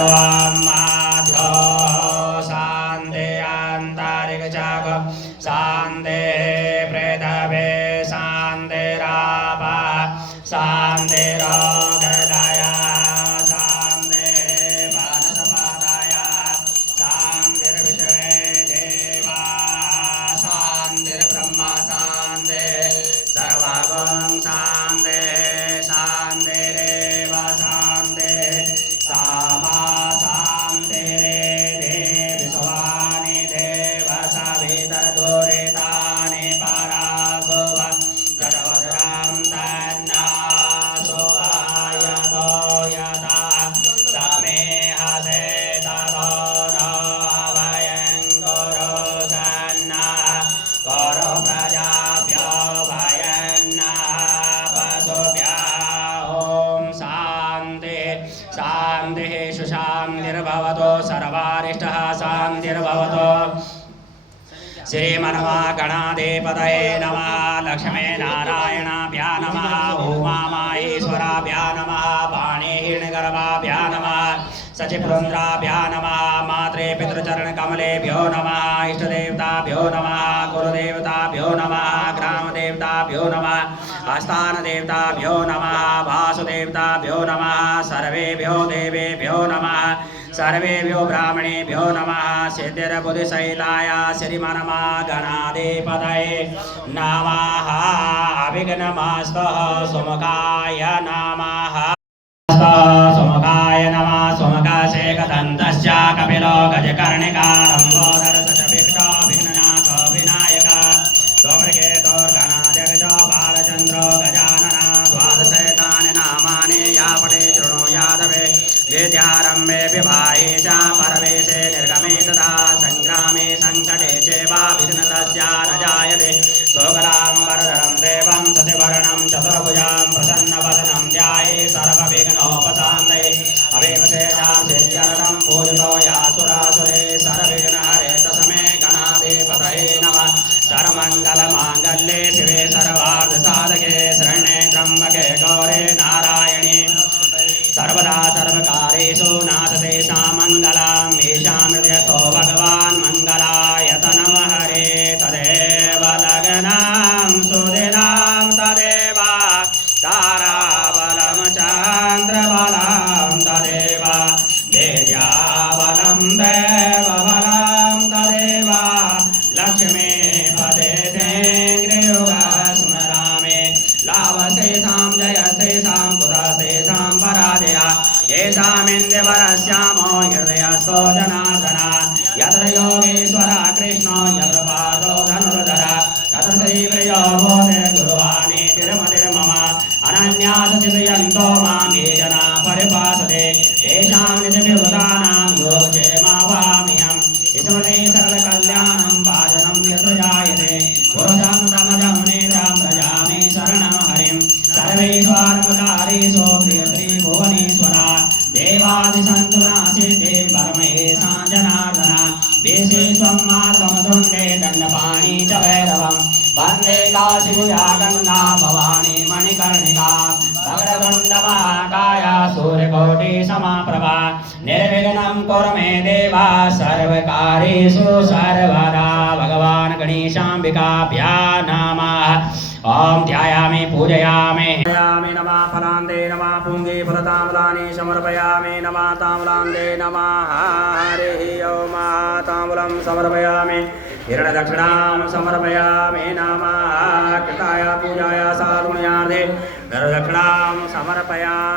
स्वामाध्यो शान्ति आन्तरिकचाक शान्ति पृथ्वी शान्तिरापः शान्तिरोगदया शान्ति वनस्पतय शान्तिर्विश्वे देवा शान्तिर्ब्रह्म शान्ति सर्वगुण शान्ति शान्तिरेव शान्ति सामा शान्तिरेधि विश्वानि देव सवितर्दुरितानि परागुव जडवज्रं तन्ना सुवायतो यथा समेहसे ततो नो अभयं कुरु सन्ना कुरु प्रजाभ्यो भयन्नः पशुभ्यः ॐ शान्तिः सुशान्तिर्भवतु सर्वारिष्टः शान्तिर्भवतु श्रीमन्मा गणाधिपतये नमः लक्ष्मी नारायणाभ्या नमः उमामाहेश्वराभ्या नमः वाणीहिरणगर्भाभ्या नमः सचिपुरन्द्राभ्या नमः मात्रे पितृचरणकमलेभ्यो नमः इष्टदेवताभ्यो नमः गुरुदेवताभ्यो नमः ग्रामदेवताभ्यो नमः आस्थानदेवताभ्यो नमः वासुदेवताभ्यो नमः सर्वेभ्यो देवेभ्यो नमः सर्वेभ्यो ब्राह्मणेभ्यो नमः सिद्धिर्बुद्धिसहिताय श्रीमन्मा गणाधिपतये नमः अभिघ्नमस्तः सुमुखाय नमः सुमुखाय नमः सुमुखशेखदन्तश्च कपिलो गजकर्णिकारम्बोदरश्च विघ्ननाथो विनायक दोमृगेतोर्गणाध्यक्षो बालचन्द्रो गजानना द्वादशैतानि नामानि या पठे शृणुयादवे विद्यारम्भे विवाहे च परवेशे निर्गमे तथा सङ्ग्रामे सङ्कटे चैवा विघ्नतस्य न जायते शोकलाम्बरधरं देवं सतिवर्णं चतुर्भुजां प्रसन्नवदनं ध्याये सर्वविघ्नोपशान्तये अवेवशेषार्थित्यरणं पूजितो यासुरासुरे सर्वविघ्नहरे तस्मै गणाधिपतये नमः सर्वमङ्गलमाङ्गल्ये शिवे सर्वार्थसाधके शरण्ये त्र्यम्बके गौरे नारायणी सर्वदा सर्वकारेषु नाशते सा मङ्गलां येषां हृदयस्थो भगवान् मङ्गलाय तनमहरे तदेव लग्नां सुदिनां तदेव ताराबलं चन्द्रबलं तदेव विद्याबलं देवबलं तदेव लक्ष्मीपदे स्मरामि लाभस्तेषां जयस्तेषां कुतस्तेषां पराजया येषामिन्द्रवरस्यामो हृदयस्थो जनार्दन यत्र योगेश्वर कृष्णो यत्र पार्थो धनुर्धर तत्र श्रीप्रियो भूते गुरुवाणी तिरुमतिर्मम अनन्यास चिन्तयन्तो मां ये जना परिपासते तेषां निजविभूतानां योगक्षेमावाम्यहम् स्मृति सकलकल्याणं भाजनं यत्र जायते पुरुषं तमजं नेत्रं व्रजामि शरणं हरिं सर्वेश्वरमुरारीशो प्रियश्रीभुवनेश्वरा देवादिसन्तुनासिते परमेशां जनार्दन विशेषं माधवमदुण्डे दण्डपाणि च भैरवं वन्दे काशीभुजा गङ्गा भवानी मणिकर्णिका वक्रतुण्डमहाकाय सूर्यकोटिसमप्रभा निर्विघ्नं कुरु मे देव सर्वकार्येषु सर्वदा भगवान् गणेशाम्बिकाभ्या नमः ॐ ध्यायामि पूजयामि नमः फलान्ते नमः पुङ्गे फलताम्बूलानि समर्पयामि नमः ताम्बूलान्ते नमः हरिः ओम ताम्बूलं समर्पयामि हिरण्यदक्षिणां समर्पयामि नमः कृताय पूजाय साधुण्यार्थे दक्षिणां समर्पयामि।